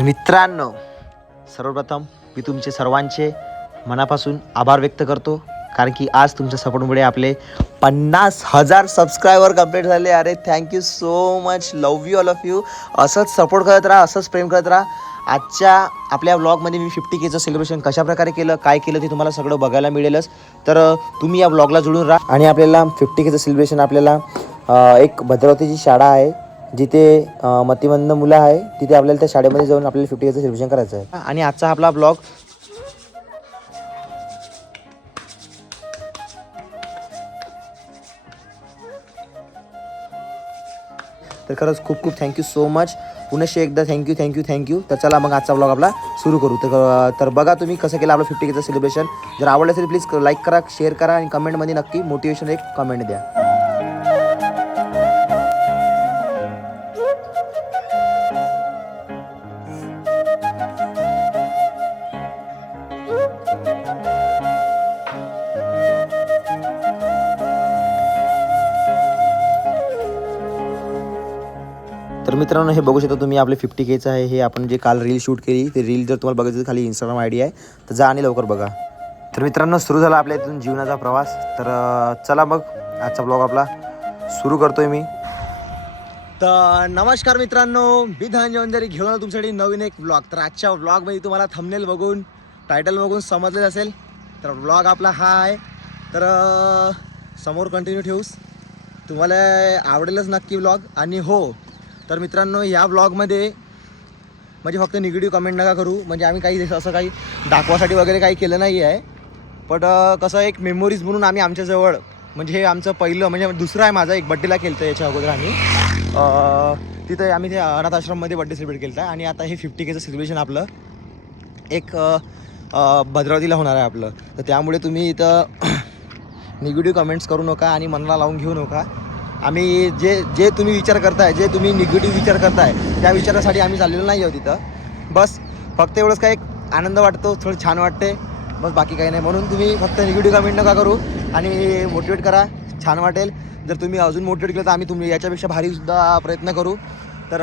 तर मित्रांनो सर्वप्रथम मी तुमचे सर्वांचे मनापासून आभार व्यक्त करतो. कारण की आज तुमच्या सपोर्टमुळे आपले पन्नास हजार सबस्क्रायबर कंप्लीट झाले. अरे thank you so much love you all of you असंच सपोर्ट करत राहा असंच प्रेम करत राहा. आजच्या आपल्या ब्लॉगमध्ये मी फिफ्टी केचं सेलिब्रेशन कशाप्रकारे केलं काय केलं ते तुम्हाला सगळं बघायला मिळेलच. तर तुम्ही या ब्लॉगला जुळून राहा. आणि आपल्याला फिफ्टी केचं सेलिब्रेशन आपल्याला एक भद्रावतीची शाळा आहे. जिथे मतिमंद मुलं आहे तिथे आपल्याला त्या शाळेमध्ये जाऊन आपल्याला फिफ्टी केचं सेलिब्रेशन करायचं आहे. आणि आजचा आपला ब्लॉग तर खरंच खूप खूप थँक्यू सो मच पुनश्च एकदा थँक्यू थँक्यू थँक्यू तर चला मग आजचा ब्लॉग आपला सुरू करू. तर तर बघा तुम्ही कसं केलं आपलं फिफ्टी केचं सेलिब्रेशन जर आवडलं असेल प्लीज लाईक करा शेअर करा आणि कमेंटमध्ये नक्की मोटिवेशन एक कमेंट द्या. मित्रांनो हे बघू शकता तुम्ही आपले फिफ्टी केचं आहे. हे आपण जे काल रील शूट केली ते रील जर तुम्हाला बघायचं खाली इंस्टाग्राम आय डी आहे. तर जा आणि लवकर बघा. तर मित्रांनो सुरू झाला आपल्या इथून जीवनाचा प्रवास. तर चला मग आजचा ब्लॉग आपला सुरू करतोय मी. तर नमस्कार मित्रांनो मी धनंजय घेऊन आलो तुमच्यासाठी नवीन एक ब्लॉग तर आजच्या ब्लॉगमध्ये तुम्हाला थंबनेल बघून टायटल बघून समजलेच असेल तर ब्लॉग आपला हा आहे. तर समोर कंटिन्यू ठेवूस. तुम्हाला आवडेलच नक्की ब्लॉग आणि हो तर मित्रांनो या ब्लॉगमध्ये म्हणजे फक्त निगेटिव्ह कमेंट नका करू. म्हणजे आम्ही काही असं काही दाखवासाठी वगैरे काही केलं नाही आहे पण कसं एक मेमोरीज म्हणून आम्ही आमच्याजवळ म्हणजे हे आमचं पहिलं म्हणजे दुसरं आहे माझा एक बड्डेला केलं होतं याच्या अगोदर आम्ही. तिथं आम्ही ते अनाथ आश्रममध्ये बड्डे सेलिब्रेट केलं आणि आता हे फिफ्टी केचं सेलिब्रेशन आपलं एक भद्रावतीला होणार आहे आपलं. तर त्यामुळे तुम्ही इथं निगेटिव्ह कमेंट्स करू नका आणि मनाला लावून घेऊ नका. आम्ही जे जे तुम्ही विचार करताय जे तुम्ही निगेटिव्ह विचार करताय त्या विचारासाठी आम्ही चाललेलो नाही आहोत तिथं बस फक्त एवढंच काय एक आनंद वाटतो थोडं छान वाटते. बस बाकी काही नाही. म्हणून तुम्ही फक्त निगेटिव्ह कमेंट नका करू आणि मोटिवेट करा. छान वाटेल. जर तुम्ही अजून मोटिवेट केलं तर आम्ही तुम्ही याच्यापेक्षा भारीसुद्धा प्रयत्न करू. तर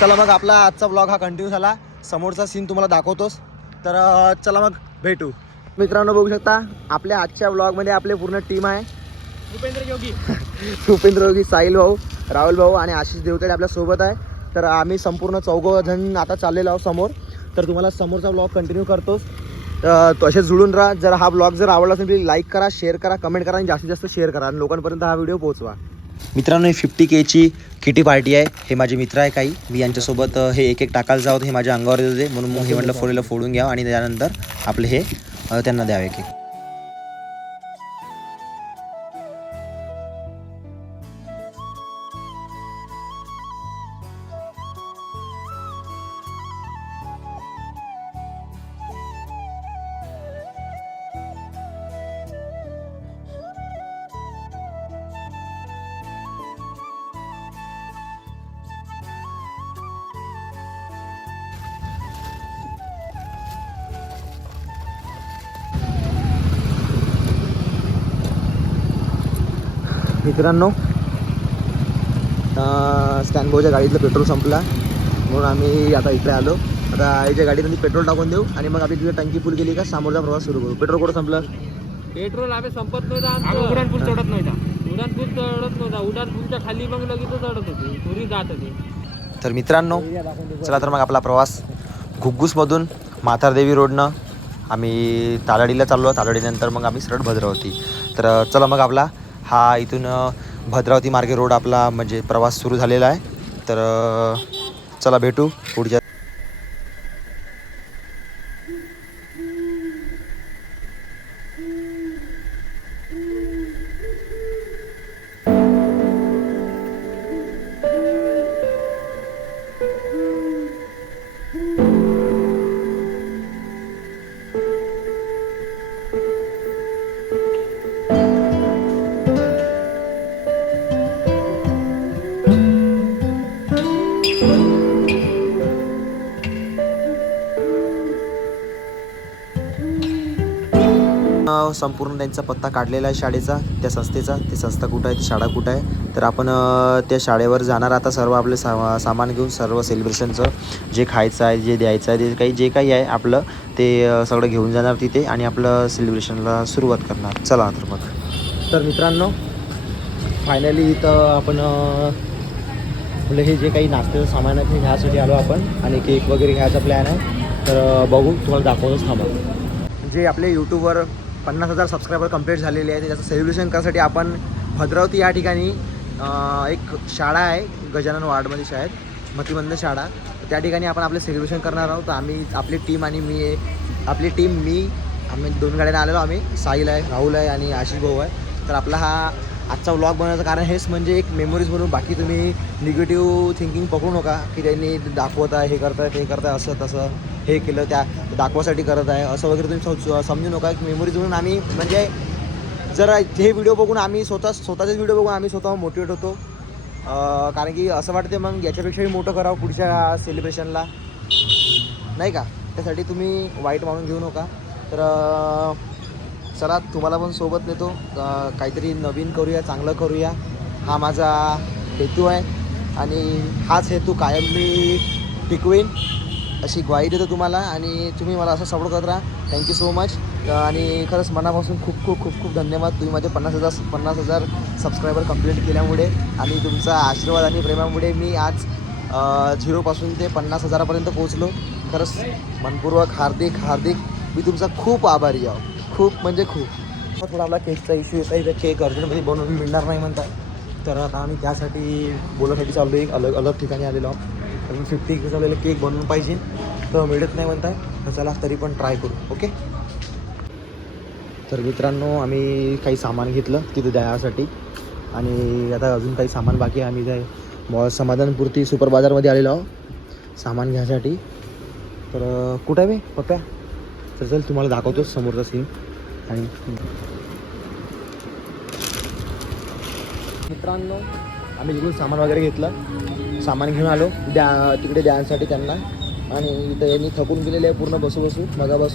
चला मग आपला आजचा ब्लॉग हा कंटिन्यू झाला. समोरचा सीन तुम्हाला दाखवतोस तर चला मग भेटू. मित्रांनो बघू शकता आपल्या आजच्या ब्लॉगमध्ये आपले पूर्ण टीम आहे. भूपेंद्र योगी भूपेंद्र योगी साहिल भाऊ राहुल भाऊ आणि आशिष देवतडे आपल्यासोबत आहे. तर आम्ही संपूर्ण चौघं जण आता चाललेलो आहोत समोर. तर तुम्हाला समोरचा ब्लॉग कंटिन्यू करतोस तर तसेच जुळून राहा. जर हा ब्लॉग जर आवडला असेल तर लाईक करा शेअर करा कमेंट करा आणि जास्तीत जास्त शेअर करा. आणि लोकांपर्यंत हा व्हिडिओ पोहोचवा. मित्रांनो ही फिफ्टी केची किटी पार्टी आहे. हे माझे मित्र आहे काही. मी यांच्यासोबत हे एक एक टाकायला जावं हे माझ्या अंगावर येत होते म्हणून मग हे म्हटलं फोडलेलं फोडून घ्यावं आणि त्यानंतर आपले हे त्यांना द्यावे एक एक. मित्रांनो स्टँड भाऊच्या गाडीतलं पेट्रोल संपला. म्हणून आम्ही आता इकडे आलो. आता आईच्या गाडीमध्ये पेट्रोल टाकून देऊ आणि मग आपली तिथे टंकी फुल केली का समोरचा प्रवास सुरू करू. पेट्रोल कुठं संपलं? पेट्रोल आम्ही संपत नव्हता आमचं. उड्डाणपूल चढत नव्हता. उड्डाणपूल चढत नव्हता. उड्डाणपूलच्या खाली मग लगेच चढत होती. पुरी जात होती. तर मित्रांनो चला तर मग आपला प्रवास. घुग्गुसमधून म्हातारदेवी रोडनं आम्ही तालाडीला चाललो. तालाडीनंतर मग आम्ही सरळ भद्रावती. तर चला मग आपला हा इथून भद्रावती मार्गे रोड आपला म्हणजे प्रवास सुरू झालेला आहे. तर चला भेटू पुढच्या संपूर्ण त्यांचा पत्ता काढलेला आहे शाळेचा त्या संस्थेचा. ती संस्था कुठं आहे? ती शाळा कुठं आहे? तर आपण त्या शाळेवर जाणार. आता सर्व आपले सा सामान घेऊन सर्व सेलिब्रेशनचं जे खायचं आहे जे द्यायचं आहे ते काही जे काही आहे आपलं ते सगळं घेऊन जाणार तिथे आणि आपलं सेलिब्रेशनला सुरुवात करणार. चला तर मग. तर मित्रांनो फायनली इथं आपण आपलं हे जे काही नाश्त्याचं सामान आहे ते घ्यायसाठी आलो आपण आणि केक वगैरे घ्यायचा प्लॅन आहे. तर बघू तुम्हाला दाखवतच थांबा. जे आपले यूट्यूबवर पन्नास हजार सबस्क्रायबर कंप्लीट झालेले आहे त्याचं सेलिब्रेशन करण्यासाठी आपण भद्रावती या ठिकाणी एक शाळा आहे गजानन वार्डमध्ये शाळेत मतिबंध शाळा. त्या ठिकाणी आपण आपले सेलिब्रेशन करणार आहोत. तर आम्ही आपली टीम आणि मी आपली टीम मी आम्ही दोन गाड्यांना आलेलो. आम्ही साहिल आहे राहुल आहे आणि आशिष भाऊ आहे. तर आपला हा आजचा व्लॉग बनवायचं कारण हेच म्हणजे एक मेमोरीज म्हणून बाकी तुम्ही निगेटिव्ह थिंकिंग पकडू नका की त्यांनी दाखवत आहे हे करताय ते करताय असं तसं. हे केलं त्या दाखवासाठी करत आहे असं वगैरे तुम्ही समजू नका. की मेमोरीज म्हणून आम्ही म्हणजे जर हे व्हिडिओ बघून आम्ही स्वतः स्वतःचेच व्हिडिओ बघून आम्ही स्वतः मोटिवेट होतो. कारण की असं वाटते मग याच्यापेक्षाही मोठं करावं पुढच्या सेलिब्रेशनला नाही का? त्यासाठी तुम्ही वाईट मानून घेऊ नका. तर चला तुम्हाला पण सोबत नेतो. काहीतरी नवीन करूया चांगलं करूया. हा माझा हेतू आहे. आणि हाच हेतू कायम मी टिकवीन. अशी ग्वाही देतो तुम्हाला आणि तुम्ही मला असं सपोर्ट करत राहा. थँक्यू सो मच आणि खरंच मनापासून खूप खूप खूप खूप धन्यवाद. तुम्ही माझे पन्नास हजार पन्नास हजार सबस्क्रायबर कंप्लीट केल्यामुळे आणि तुमचा आशीर्वाद आणि प्रेमामुळे मी आज झिरोपासून ते पन्नास हजारापर्यंत पोहोचलो. खरंच मनपूर्वक हार्दिक हार्दिक मी तुमचा खूप आभारी आहो. खूप म्हणजे खूप. थोडा आपला केकचा इश्यू येत आहे तर केक अर्जंटमध्ये बनवून मिळणार नाही म्हणता तर आता आम्ही त्यासाठी बोलासाठी चाललो एक अलग अलग ठिकाणी आलेलो आहोत. कारण फिफ्टी केक चाललेलं केक बनवून पाहिजे. तर मिळत नाही म्हणताय तर चला तरी पण ट्राय करू ओके तर मित्रांनो आम्ही काही सामान घेतलं तिथे द्यायसाठी आणि आता अजून काही सामान बाकी आहे. आम्ही काय मॉ समाधानपूर्ती सुपर बाजारमध्ये आलेलो आहोत. सामान घ्यायसाठी तर कुठं आहे मी पप्प्या? तर चल तुम्हाला दाखवतो समोरचा सीन आणि मित्रांनो आम्ही तिकडून सामान वगैरे घेतलं सामान घेऊन आलो. द्या तिकडे द्यासाठी त्यांना. आणि इथं यांनी थकून गेलेले आहे पूर्ण बसू बसू मगा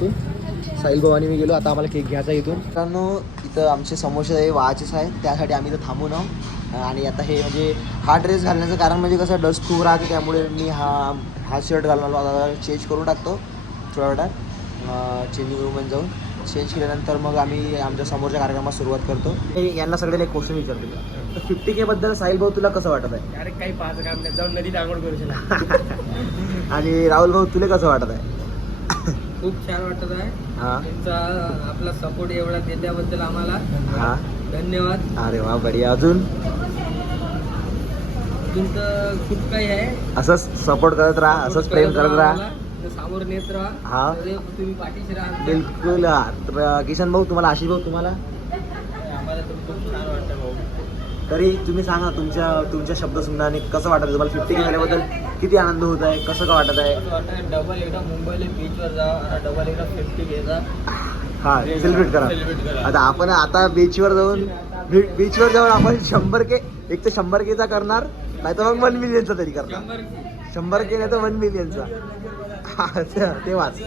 साहिल भाऊ मी गेलो. आता आम्हाला केक घ्यायचा इथून. मित्रांनो इथं आमचे समोसे आहे वाचेच आहे. त्यासाठी आम्ही इथं थांबून आहोत आणि आता हे म्हणजे हा ड्रेस घालण्याचं कारण म्हणजे कसं डस्ट खूप राहते त्यामुळे मी हा हा शर्ट घालून आलो. आता चेंज करून टाकतो. थोड्या वेळात चेंजिंग रूममध्ये जाऊन. चेंज केल्यानंतर मग आम्ही आमच्या समोरच्या कार्यक्रमात सुरुवात करतो. यांना सगळ्यांना एक क्वेश्चन विचारतो. तर फिफ्टी के बद्दल साहिल भाऊ तुला कसं वाटत आहे? अरे काही पाच काम नाही. जाऊन नदीत आंघोळ करू शकला. आणि राहुल भाऊ तुला कसं वाटत आहे? खूप छान वाटत आहे. हां. तुमचा आपला सपोर्ट एवढा दिल्याबद्दल आम्हाला हां. धन्यवाद. अरे वा बढिया. अजून? तुमचं खूप काही आहे. असंच सपोर्ट करत राहा असंच प्रेम करत राहा समोर नेत राहा. हा. तुम्ही पाठीशी राहा. बिलकुल. तर किशन भाऊ तुम्हाला आशिष भाऊ तुम्हाला तर तुम्ही सांगा तुमच्या तुमच्या शब्द सुनाने कसं वाटत? तुम्हाला फिफ्टी के झाल्याबद्दल किती आनंद होत आहे? कसं का वाटत आहे? डबल एकदा मुंबईला बीचवर जा डबल एकदा फिफ्टी घ्यायचा हा सेलिब्रेट करा. आता आपण आता बीचवर जाऊन बीचवर जाऊन आपण शंभर के एक तर शंभर केचा करणार नाही तर मग वन मिलियनचा तरी करणार. शंभर के नाही तर वन मिलियनचा ते- तेव्हाच.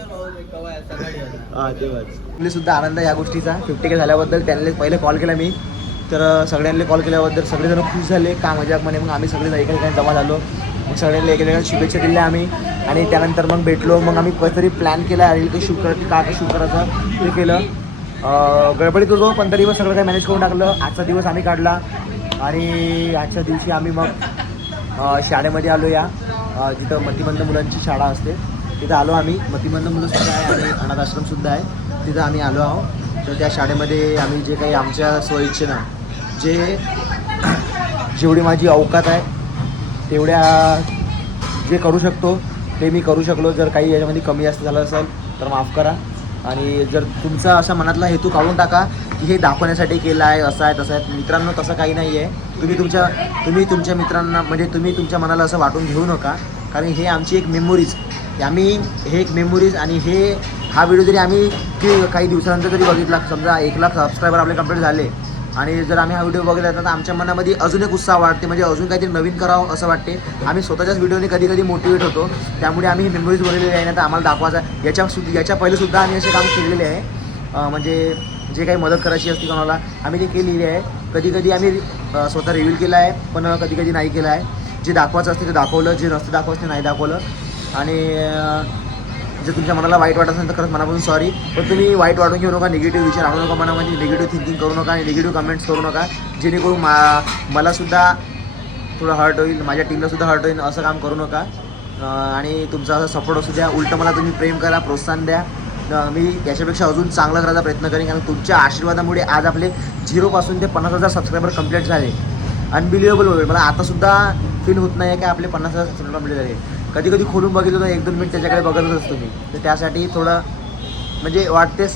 हा सुद्धा आनंद आहे या गोष्टीचा. फिफ्टी के झाल्याबद्दल त्यांनी पहिले कॉल केला मी. तर सगळ्यांनी कॉल केल्याबद्दल सगळेजण खुश झाले का मजाक म्हणे. मग आम्ही सगळे एका ठिकाणी जमा झालो. मग सगळ्यांनी एकेका शुभेच्छा दिल्या आम्ही. आणि त्यानंतर मग भेटलो. मग आम्ही काहीतरी प्लॅन केला. रील काही शूट करत का शूट करायचं ते केलं. गडबडीत होतो पण तरी मग सगळं काही मॅनेज करून टाकलं. आजचा दिवस आम्ही काढला. आणि आजच्या दिवशी आम्ही मग शाळेमध्ये आलो या जिथं मतिमंद मुलांची शाळा असते. तिथं आलो आम्ही. मतिमंद मुलंसुद्धा आहे. आणि अनाथ आश्रमसुद्धा आहे. तिथं आम्ही आलो आहोत. तर त्या शाळेमध्ये आम्ही जे काही आमच्या स्वइच्छेनं जे जेवढी माझी अवकात आहे तेवढ्या जे करू शकतो ते मी करू शकलो. जर काही याच्यामध्ये कमी जास्त झालं असेल तर माफ करा. आणि जर तुमचा असा मनातला हेतू काढून टाका की हे दाखवण्यासाठी केलं आहे असं आहे तसं आहे. मित्रांनो तसं काही नाही आहे तुम्ही तुमच्या तुम्ही तुमच्या मित्रांना म्हणजे तुम्ही तुमच्या मनाला असं वाटून घेऊ नका. कारण हे आमची एक मेमोरीज आम्ही हे एक मेमोरीज आणि हे हा व्हिडिओ जरी आम्ही की काही दिवसानंतर जरी बघितला समजा एक लाख सबस्क्रायबर आपले कंप्लीट झाले आणि जर आम्ही हा व्हिडिओ बघितला तर आमच्या मनामध्ये अजून एक उत्साह वाटते म्हणजे अजून काहीतरी नवीन करावं असं वाटते. आम्ही स्वतःच्याच व्हिडिओने कधी कधी मोटिवेट होतो. त्यामुळे आम्ही ही मेमोरीज बनवलेली आहे ना तर आम्हाला दाखवायचा याच्या सुद्धा याच्या पहिलेसुद्धा आम्ही असे काम केलेले आहे. म्हणजे जे काही मदत करायची असते कोणाला आम्ही ते केलेली आहे. कधी कधी आम्ही स्वतः रिव्हील केला आहे पण कधी कधी नाही केलं आहे. जे दाखवायचं असते ते दाखवलं जे नसतं दाखवायचं ते नाही दाखवलं. आणि जर तुमच्या मनाला वाईट वाटत असेल तर खरंच मनापासून सॉरी पण तुम्ही वाईट वाटून घेऊ नका निगेटिव्ह विचार आणू नका मनामध्ये निगेटिव्ह थिंकिंग करू नका आणि निगेटिव्ह कमेंट्स करू नका. जेणेकरून मा मलासुद्धा थोडं हर्ट होईल माझ्या टीमला सुद्धा हर्ट होईल असं काम करू नका. आणि तुमचा असा सपोर्ट असू द्या. उलटं मला तुम्ही प्रेम करा प्रोत्साहन द्या. मी याच्यापेक्षा अजून चांगलं करायचा प्रयत्न करेन कारण तुमच्या आशीर्वादामुळे आज आपले झिरोपासून ते पन्नास हजार सबस्क्रायबर कंप्लीट झाले. अनबिलिएबल होईल. मला आतासुद्धा फील होत नाही आहे की आपले पन्नास हजार सबस्क्रायबर कंप्लीट झाले. कधी कधी खोलून बघितलं तर एक दोन मिनिट त्याच्याकडे बघतच असतो मी. तर त्यासाठी थोडं म्हणजे वाटतेच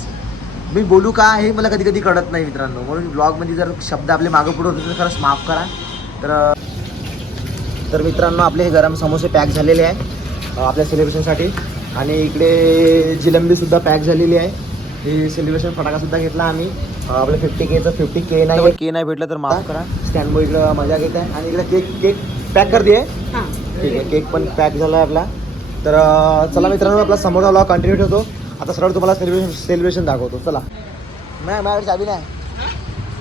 मी बोलू का हे मला कधी कधी कळत नाही मित्रांनो. म्हणून ब्लॉगमध्ये जर शब्द आपले मागं पुढे होते तर खरंच माफ करा. तर तर मित्रांनो आपले हे गरम समोसे पॅक झालेले आहे आपल्या सेलिब्रेशनसाठी आणि इकडे जिलंबीसुद्धा पॅक झालेली आहे. ही सेलिब्रेशन फटाकासुद्धा घेतला आम्ही. आपलं फिफ्टी केचं फिफ्टी के नाही के नाही भेटलं तर माफ करा. स्टँड इकडं मजा घेत आहे. आणि इकडे केक केक पॅक कर दे ठीक आहे केक पण पॅक झाला आहे आपला. तर चला मित्रांनो आपला समोर आला कंटिन्यू ठेवतो. आता सरळ तुम्हाला सेलिब्रेशन सेलिब्रेशन दाखवतो. चला. नाही माझ्याकडे चावी नाही.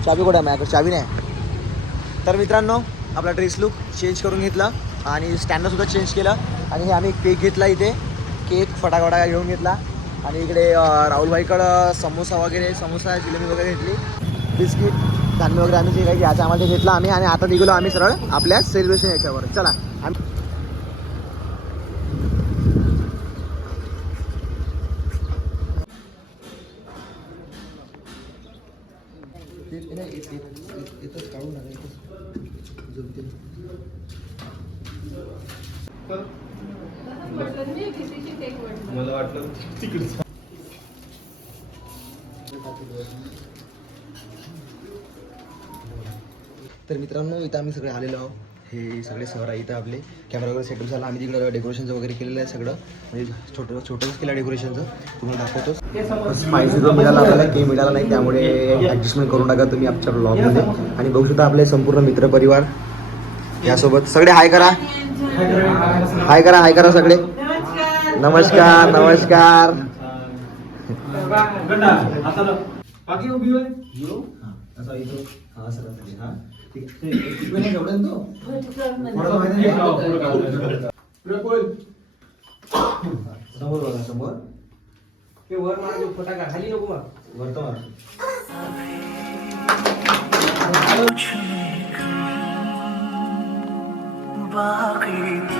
चावी कुठे आहे? माझ्याकडे चावी नाही. तर मित्रांनो आपला ड्रेस लुक चेंज करून घेतला आणि स्टँडसुद्धा चेंज केलं. आणि हे आम्ही केक घेतला इथे. केक फटाफटा घेऊन घेतला. आणि इकडे राहुलबाईकडं समोसा वगैरे समोसा जिलेबी वगैरे घेतली. बिस्किट धान्य वगैरे आम्ही जे काही घ्यायचं आम्हाला ते घेतलं आम्ही. आणि आता निघलो आम्ही सरळ आपल्या सेलिब्रेशन याच्यावर. चला. आम्ही मला वाटलं तिकडे तर मित्रांनो इथं आम्ही सगळे आलेलो आहोत. हे सगळे सर आहे इथं आपले. कॅमेरा वगैरे सेटअप झाला. आम्ही तिकडं डेकोरेशनचं वगैरे केलेलं आहे सगळं. म्हणजे छोटं छोटंच केलं डेकोरेशनचं तुम्हाला दाखवतो स्पायसी जो मिळाला आपल्याला ते मिळाला नाही. त्यामुळे ॲडजस्टमेंट करून टाका तुम्ही आमच्या ब्लॉगमध्ये आणि बघू शकता आपले संपूर्ण मित्रपरिवार यासोबत सगळे हाय करा. हाय करा हाय करा सगळे. नमस्कार नमस्कार. बाकी उभी होय? असा इथं हा सर हा. ठीक आहे. इकडे नाही एवढं तो? थोडं माहिती नाही. समोर बघा समोर. ते वर मार फटाका. खाली नको मार. वर्तमान बाकी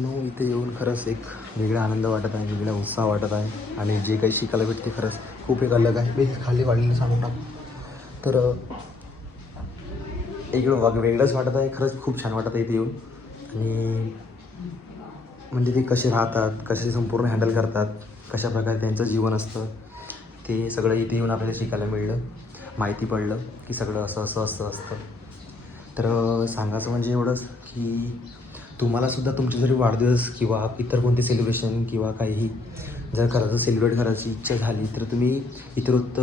मित्रांनो इथे येऊन खरंच एक वेगळा आनंद वाटत आहे वेगळा उत्साह वाटत आहे आणि जे काही शिकायला भेटते खरंच खूप एक अलग आहे. मी खाली वाढलेलं सांगू ना तर एक वाग वेगळंच वाटत आहे खरंच खूप छान वाटत आहे इथे येऊन. आणि म्हणजे ते कसे राहतात कसे संपूर्ण हँडल करतात कशा प्रकारे त्यांचं जीवन असतं ते सगळं इथे येऊन आपल्याला शिकायला मिळलं. माहिती पडलं की सगळं असं असं असं असतं. तर सांगायचं म्हणजे एवढंच की तुम्हालासुद्धा तुमचे जरी वाढदिवस किंवा इतर कोणते सेलिब्रेशन किंवा काहीही जर करायचं सेलिब्रेट करायची इच्छा झाली तर तुम्ही इतरोत्त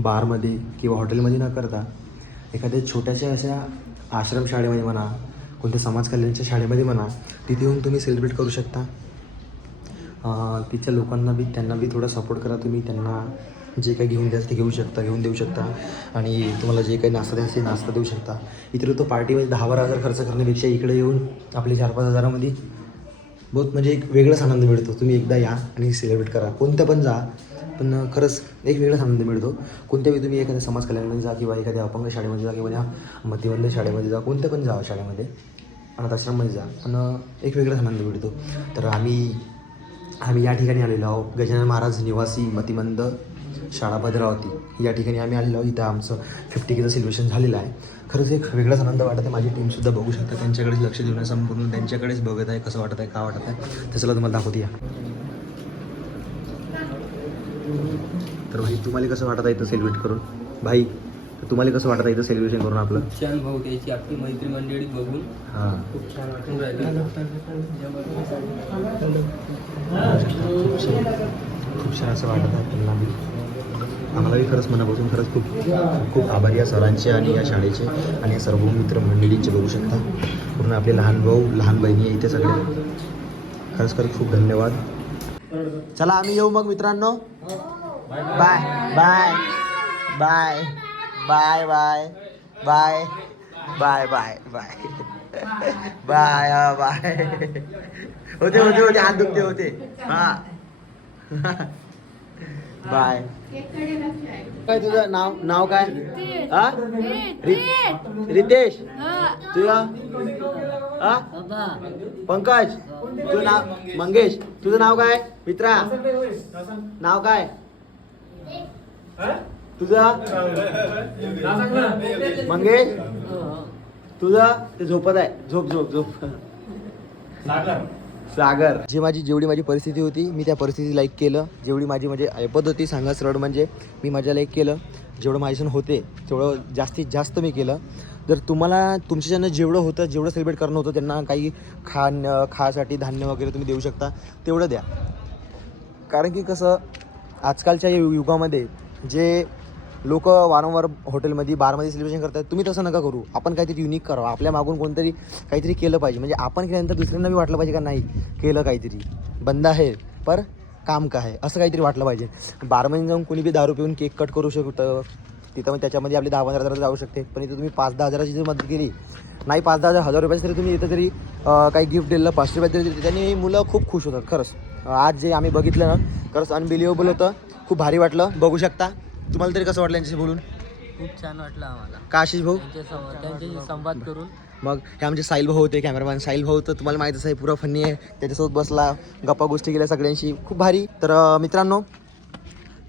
बारमध्ये किंवा हॉटेलमध्ये न करता एखाद्या छोट्याशा अशा आश्रमशाळेमध्ये म्हणा कोणत्या समाज कल्याणच्या शाळेमध्ये म्हणा तिथे येऊन तुम्ही सेलिब्रेट करू शकता. तिथल्या लोकांना बी त्यांना बी थोडा सपोर्ट करा तुम्ही त्यांना जे काही घेऊन द्याल ते घेऊ शकता घेऊन देऊ शकता. आणि तुम्हाला जे काही नाश्ता द्यायचं ते नाश्ता देऊ शकता. इतर तो पार्टीमध्ये दहा बारा हजार खर्च करण्यापेक्षा इकडे येऊन आपले चार पाच हजारामध्ये बहुत म्हणजे एक वेगळाच आनंद मिळतो. तुम्ही एकदा या आणि सेलिब्रेट करा. कोणत्या पण जा पण खरंच एक वेगळाच आनंद मिळतो. कोणत्याही तुम्ही एखाद्या समाज कल्याणमध्ये जा किंवा एखाद्या अपंग शाळेमध्ये जा किंवा मध्यमंद शाळेमध्ये जा कोणत्या पण जा शाळेमध्ये अनाथ आश्रममध्ये जा पण एक वेगळाच आनंद मिळतो. तर आम्ही आम्ही या ठिकाणी आलेलो आहोत. गजानन महाराज निवासी मतिमंद शाळा भद्रावती या ठिकाणी आम्ही आलेलो इथं आमचं फिफ्टी केचं सेलिब्रेशन झालेलं आहे. खरंच एक वेगळाच आनंद वाटत आहे. माझी टीमसुद्धा बघू शकता त्यांच्याकडेच लक्ष देऊन संपूर्ण त्यांच्याकडेच बघत आहे. कसं वाटत आहे? का वाटत आहे? तसं तुम्हाला दाखवते या. तर भाई तुम्हाला कसं वाटत आहे इथं सेलिब्रेट करून? भाई तुम्हाला कसं वाटत आहे इथं सेलिब्रेशन करून आपलं? छान भाऊ त्याची आपली मैत्री मंडळी बघून हां. खूप छान वाटून राहिलं. खूप छान असं वाटत आहे त्यांना. बी आम्हालाही खरंच मनापासून खरंच खूप खूप आभारी या सरांचे आणि या शाळेचे आणि या सर्व मित्र मंडळींचे बघू शकता. पूर्ण आपले लहान भाऊ लहान बहिणी आहे इथे सगळे. खरंच खरंच खूप धन्यवाद. चला आम्ही येऊ मग मित्रांनो. Bye bye bye bye bye bye bye bye bye bye bye होते होते होते हात दुखते होते. हां. बाय काय तुझं नाव नाव काय? हा? रि- रितेश. तुझं? हा? पंकज? तुझं नाव मंगेश? तुझं नाव काय? मित्रा? नाव काय? तुझं? मंगेश? तुझं? ते झोपत आहे. झोप झोप झोप. सागर. जी माझी जेवढी माझी परिस्थिती होती मी त्या परिस्थिती लाईक केलं. जेवढी माझी म्हणजे ऐपत होती सांगा सरळ म्हणजे मी माझ्या लाईक केलं. जेवढं माझ्यासून होते तेवढं जास्तीत जास्त मी केलं. जर तुम्हाला तुमच्याच्यानं जेवढं होतं जेवढं सेलिब्रेट करणं होतं त्यांना काही खाण खासाठी धान्य वगैरे तुम्ही देऊ शकता तेवढं द्या. कारण की कसं आजकालच्या यु- युगामध्ये जे लोक वारंवार हॉटेलमध्ये बारमध्ये सेलिब्रेशन करतात तुम्ही तसं नका करू. आपण काहीतरी युनिक करावं. आपल्या मागून कोणतरी काहीतरी केलं पाहिजे. म्हणजे आपण केल्यानंतर दुसऱ्यांना बी वाटलं पाहिजे का? नाही केलं काहीतरी. बंद आहे पर काम का आहे? असं काहीतरी वाटलं पाहिजे. बारमध्ये जाऊन कोणी बी दारू पिऊन केक कट करू शकतं. तिथं मग त्याच्यामध्ये आपली दहा पंधरा हजार जाऊ शकते. पण इथं तुम्ही पाच दहा हजाराची जर मदत केली नाही पाच दहा हजार हजार रुपयाची तरी तुम्ही इथं तरी काही गिफ्ट दिलं पाचशे रुपये तरी त्यांनी मुलं खूप खुश होतात खरंच. आज जे आम्ही बघितलं ना खरंच अनबिलिव्हेबल होतं. खूप भारी वाटलं. बघू शकता. तुम्हाला तरी कसं वाटलं यांच्याशी बोलून? खूप छान वाटलं आम्हाला. का आशिष भाऊ? त्यांच्याशी संवाद करून. मग हे आमचे साहिल भाऊ होते कॅमेरामॅन साहिल भाऊ तर तुम्हाला माहीतच आहे पुरा फन्नी आहे. त्याच्यासोबत बसला गप्पा गोष्टी केल्या सगळ्यांशी. खूप भारी. तर अं, मित्रांनो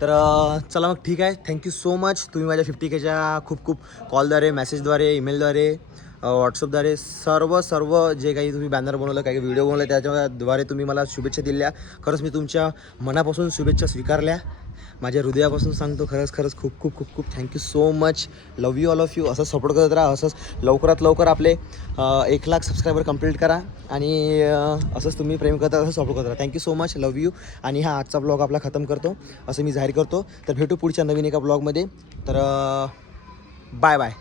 तर अं, चला मग ठीक आहे. थँक्यू सो मच तुम्ही माझ्या फिफ्टी केच्या खूप खूप कॉलद्वारे मेसेजद्वारे ईमेलद्वारे व्हॉट्सअपद्वारे सर्व सर्व जे काही तुम्ही बॅनर बनवलं काही व्हिडिओ बनवलं त्याच्याद्वारे तुम्ही मला शुभेच्छा दिल्या. खरंच मी तुमच्या मनापासून शुभेच्छा स्वीकारल्या. माझ्या हृदयापासून सांगतो खरंच खरंच खूप खूप खूप खूप thank you so much love you all of you असं सपोर्ट करत राहा असंच लवकरात लवकर आपले एक लाख सबस्क्रायबर कंप्लीट करा आणि असंच तुम्ही प्रेम करता असं सपोर्ट करत. राहा thank you so much love you आणि हा आजचा ब्लॉग आपला खतम करतो. असं मी जाहीर करतो. तर भेटू पुढच्या नवीन एका ब्लॉगमध्ये तर बाय बाय